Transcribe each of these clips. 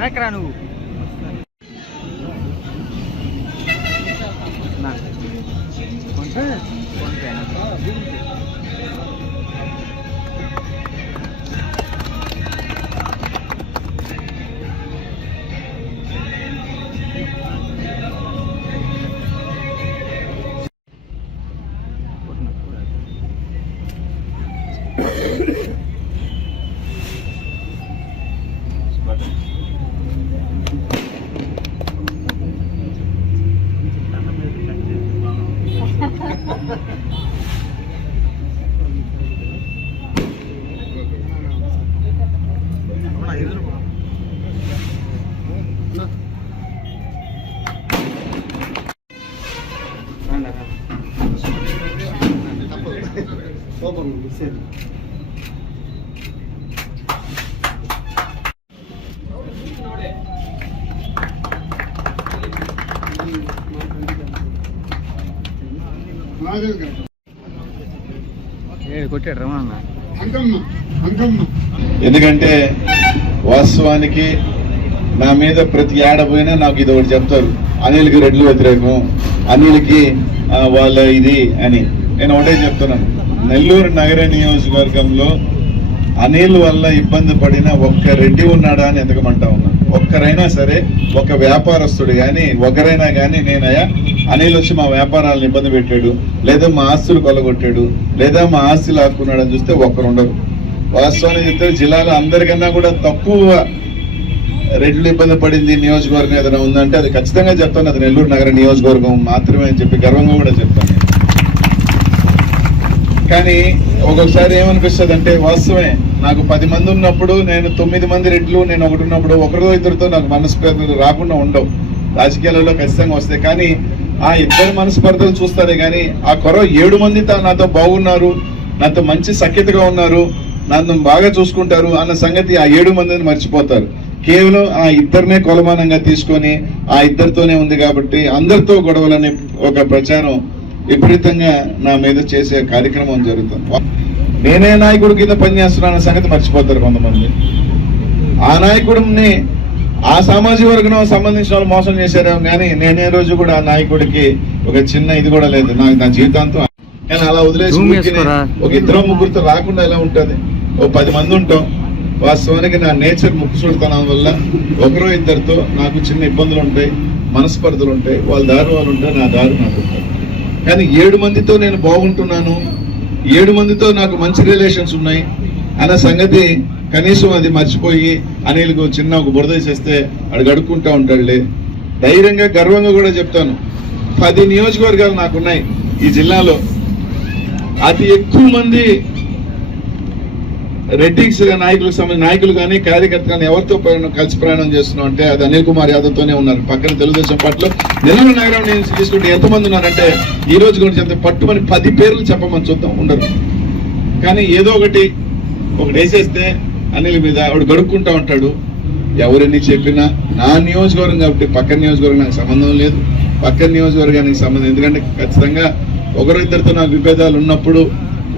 వెనకరా నువ్వు ఎందుకంటే వాస్తవానికి నా మీద ప్రతి ఏడపోయినా నాకు ఇది ఒకటి చెప్తారు, అనిల్కి రెడ్లు వ్యతిరేకం, అనిల్కి వాళ్ళ ఇది అని. నేను ఒకటే చెప్తున్నాను, నెల్లూరు నగర నియోజకవర్గంలో అనిల్ వల్ల ఇబ్బంది పడిన ఒక్క రెడ్డి ఉన్నాడా అని ఎతకమంటా ఉన్నాను. ఒక్కరైనా సరే, ఒక వ్యాపారస్తుడు కానీ ఒకరైనా కానీ నేనయ్యా అనిల్ వచ్చి మా వ్యాపారాలను ఇబ్బంది పెట్టాడు, లేదా మా ఆస్తులు కొలగొట్టాడు, లేదా మా ఆస్తులు ఆకున్నాడు అని చూస్తే ఒక్కరు ఉండరు. వాస్తవానికి చెప్తే జిల్లాలో అందరికన్నా కూడా తక్కువ రెడ్లు ఇబ్బంది పడింది నియోజకవర్గం ఏదైనా ఉందంటే అది ఖచ్చితంగా చెప్తాను, అది నెల్లూరు నగర నియోజకవర్గం మాత్రమే అని చెప్పి గర్వంగా కూడా చెప్తాను. కానీ ఒక్కొక్కసారి ఏమనిపిస్తుంది అంటే, వాస్తవమే నాకు 10 మంది ఉన్నప్పుడు నేను 9 మంది రెడ్లు నేను ఒకటి ఉన్నప్పుడు ఒకరితో ఇద్దరితో నాకు మనస్పర్ధలు రాకుండా ఉండవు. రాజకీయాలలో ఖచ్చితంగా వస్తాయి, కానీ ఆ ఇద్దరు మనస్పర్ధలు చూస్తారే కానీ ఆ 7 మంది నాతో బాగున్నారు, నాతో మంచి సఖ్యతగా ఉన్నారు, నన్ను బాగా చూసుకుంటారు అన్న సంగతి ఆ 7 మందిని మర్చిపోతారు. కేవలం ఆ ఇద్దరినే కొలమానంగా తీసుకొని ఆ ఇద్దరితోనే ఉంది కాబట్టి అందరితో గొడవలని ఒక ప్రచారం విపరీతంగా నా మీద చేసే కార్యక్రమం జరుగుతుంది. నేనే నాయకుడి కింద పనిచేస్తున్నాన్న సంగతి మర్చిపోతారు కొంతమంది. ఆ నాయకుడిని ఆ సామాజిక వర్గం సంబంధించిన వాళ్ళు మోసం చేశారేమో కానీ నేనే రోజు కూడా ఆ నాయకుడికి ఒక చిన్న ఇది కూడా లేదు. నా జీవితాంతం నేను అలా వదిలేసి ఒక 2-3 రాకుండా ఎలా ఉంటుంది, ఓ 10 మంది ఉంటాం. వాస్తవానికి నా నేచర్ ముక్కుసూడుతనం వల్ల ఒకరో ఇద్దరితో నాకు చిన్న ఇబ్బందులు ఉంటాయి, మనస్పర్ధలు ఉంటాయి, వాళ్ళ దారి వాళ్ళు ఉంటాయి, నా దారి నాకు ఉంటాయి. కానీ 7 మందితో నేను బాగుంటున్నాను, 7 మందితో నాకు మంచి రిలేషన్స్ ఉన్నాయి అన్న సంగతి కనీసం అది మర్చిపోయి అనిల్కు చిన్న ఒక బురద చేస్తే అడు గడుక్కుంటా ఉంటాడులే. ధైర్యంగా గర్వంగా కూడా చెప్తాను, 10 నియోజకవర్గాలు నాకున్నాయి ఈ జిల్లాలో. అతి ఎక్కువ మంది రెడ్డిక్స్ నాయకులు కానీ కార్యకర్తలు కానీ ఎవరితో కలిసి ప్రయాణం చేస్తున్నాం అంటే అది అనిల్ కుమార్ యాదవ్ తోనే ఉన్నారు. పక్కన తెలుగుదేశం పార్టీలో నెల్లూరు నగరం నుంచి తీసుకుంటే ఎంతమంది ఉన్నారంటే ఈ రోజు గురించి చెప్తే పట్టుమని 10 పేర్లు చెప్పమని చూద్దాం, ఉండరు. కానీ ఏదో ఒకటి వేసేస్తే అనిల్ మీద ఆవిడ గడుక్కుంటా ఉంటాడు. ఎవరెన్ని చెప్పినా నా నియోజకవర్గం కాబట్టి పక్కన నియోజకవర్గం నాకు సంబంధం లేదు, పక్కన నియోజకవర్గానికి సంబంధం. ఎందుకంటే ఖచ్చితంగా ఒకరిద్దరితో నాకు విభేదాలు ఉన్నప్పుడు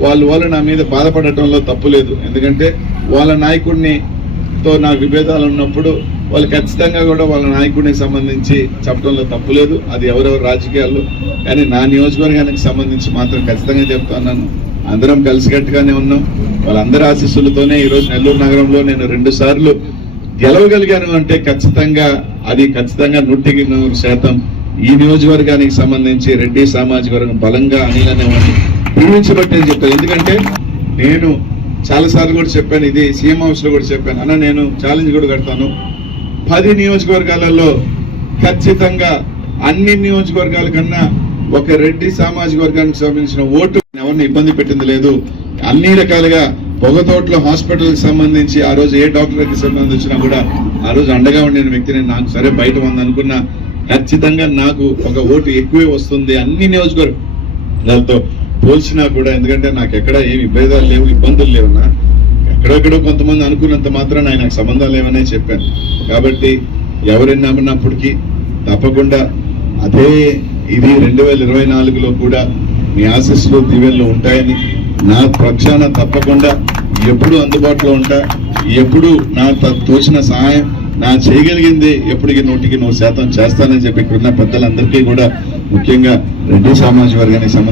వాళ్ళు నా మీద బాధపడటంలో తప్పు లేదు. ఎందుకంటే వాళ్ళ నాయకుడినితో నాకు విభేదాలు ఉన్నప్పుడు వాళ్ళు ఖచ్చితంగా కూడా వాళ్ళ నాయకుడికి సంబంధించి చెప్పడంలో తప్పు లేదు, అది ఎవరెవరు రాజకీయాల్లో. కానీ నా నియోజకవర్గానికి సంబంధించి మాత్రం ఖచ్చితంగా చెప్తున్నాను, అందరం కలిసికట్టుగానే ఉన్నాం. వాళ్ళందరి ఆశీస్సులతోనే ఈరోజు నెల్లూరు నగరంలో నేను 2 సార్లు గెలవగలిగాను అంటే ఖచ్చితంగా 100% ఈ నియోజకవర్గానికి సంబంధించి రెడ్డి సామాజిక వర్గం బలంగా అనిల్ అనేవాడిని పిలిపించబట్టి అని చెప్తాను. ఎందుకంటే నేను చాలా సార్లు కూడా చెప్పాను, ఇది సీఎం హౌస్ లో కూడా చెప్పాను, అన్న నేను ఛాలెంజ్ కూడా కడతాను, 10 నియోజకవర్గాలలో ఖచ్చితంగా అన్ని నియోజకవర్గాల కన్నా ఒక రెడ్డి సామాజిక వర్గానికి సంబంధించిన ఓటు ఎవరిని ఇబ్బంది పెట్టింది లేదు. అన్ని రకాలుగా పొగతోట్ల హాస్పిటల్ కి సంబంధించి ఆ రోజు ఏ డాక్టర్కి సంబంధించినా కూడా ఆ రోజు అండగా ఉండిన వ్యక్తిని, నాకు సరే బయట ఉందనుకున్నా ఖచ్చితంగా నాకు ఒక ఓటు ఎక్కువే వస్తుంది అన్ని నియోజకవర్గాలతో పోల్చినా కూడా. ఎందుకంటే నాకు ఎక్కడ ఏమి విభేదాలు లేవు, ఇబ్బందులు లేవున్నా, ఎక్కడెక్కడో కొంతమంది అనుకున్నంత మాత్రం నాకు సంబంధాలు లేవనే చెప్పాను. కాబట్టి ఎవరిని నమ్మినప్పటికీ తప్పకుండా అదే ఇది 2024లో కూడా మీ ఆశీస్సులు దీవెనలు ఉంటాయని, నా పక్షాన తప్పకుండా ఎప్పుడు అందుబాటులో ఉంటా, ఎప్పుడు నా తోచిన సహాయం నా చేయగలిగింది ఎప్పటికీ 100% చేస్తానని చెప్పి ఇక్కడున్న పెద్దలందరికీ కూడా ముఖ్యంగా రెడ్డి సామాజిక వర్గానికి సంబంధించి